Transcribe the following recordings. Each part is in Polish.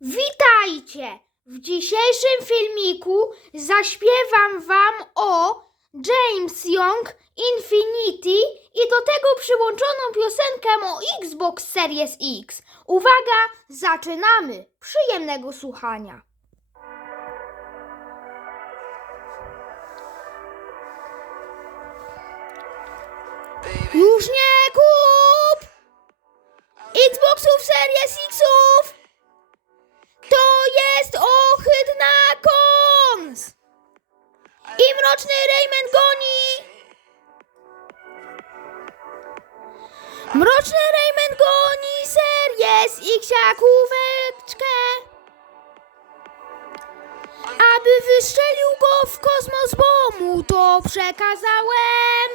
Witajcie! W dzisiejszym filmiku zaśpiewam Wam o James Young Infinity i do tego przyłączoną piosenkę o Xbox Series X. Uwaga, zaczynamy! Przyjemnego słuchania. Już nie kup! Xboxów Series Xów! Mroczny Rayman goni! Mroczny Rayman goni Series X-kóweczkę! Aby wystrzelił go w kosmos, bo mu to przekazałem!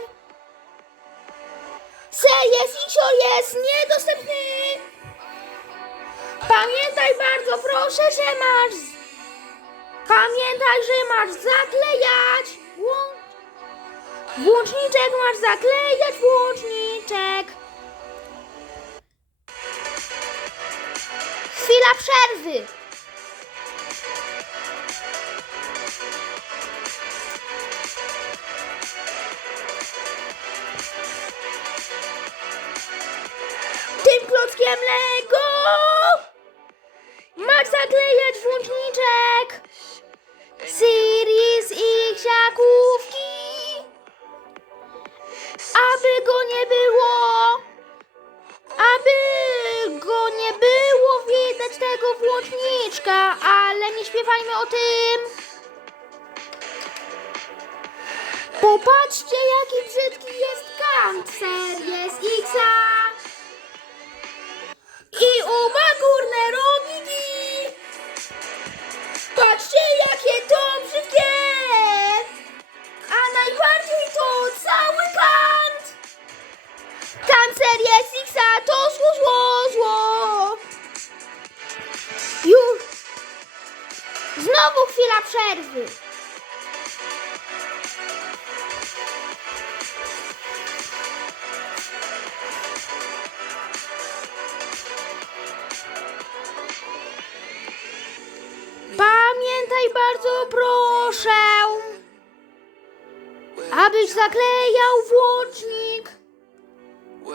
Series X jest niedostępny! Pamiętaj bardzo proszę, że masz. Pamiętaj, że masz zaklejać. Włą... Włączniczek masz zaklejać, włączniczek. Chwila przerwy. Tym klockiem Lego masz zaklejać włączniczek. Series go nie było. Aby go nie było widać tego włączniczka, ale nie śpiewajmy o tym. Popatrzcie, jaki brzydki jest kant Series Xa. I oba górne. Znowu chwila przerwy. Pamiętaj bardzo proszę, abyś zaklejał włącznik.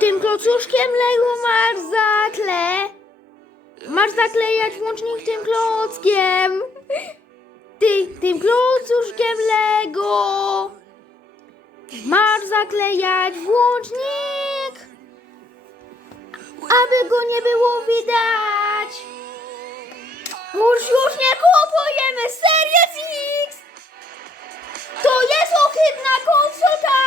Tym klocuszkiem Lego masz zakle. Masz zaklejać włącznik tym klockiem. Ty, tym klocuszkiem Lego. Masz zaklejać włącznik, aby go nie było widać. Już, już nie kupujemy Series X! To jest ohydna konsolka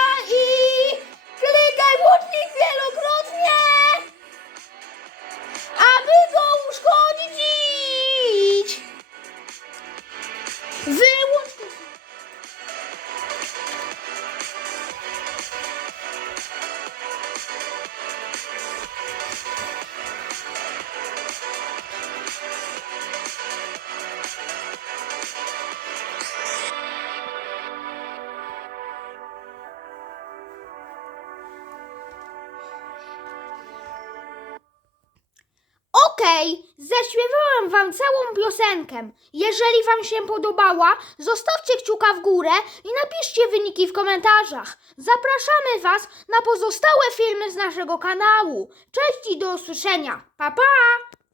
Okej, zaśpiewałem wam całą piosenkę. Jeżeli wam się podobała, zostawcie kciuka w górę i napiszcie wyniki w komentarzach. Zapraszamy was na pozostałe filmy z naszego kanału. Cześć i do usłyszenia. Pa pa!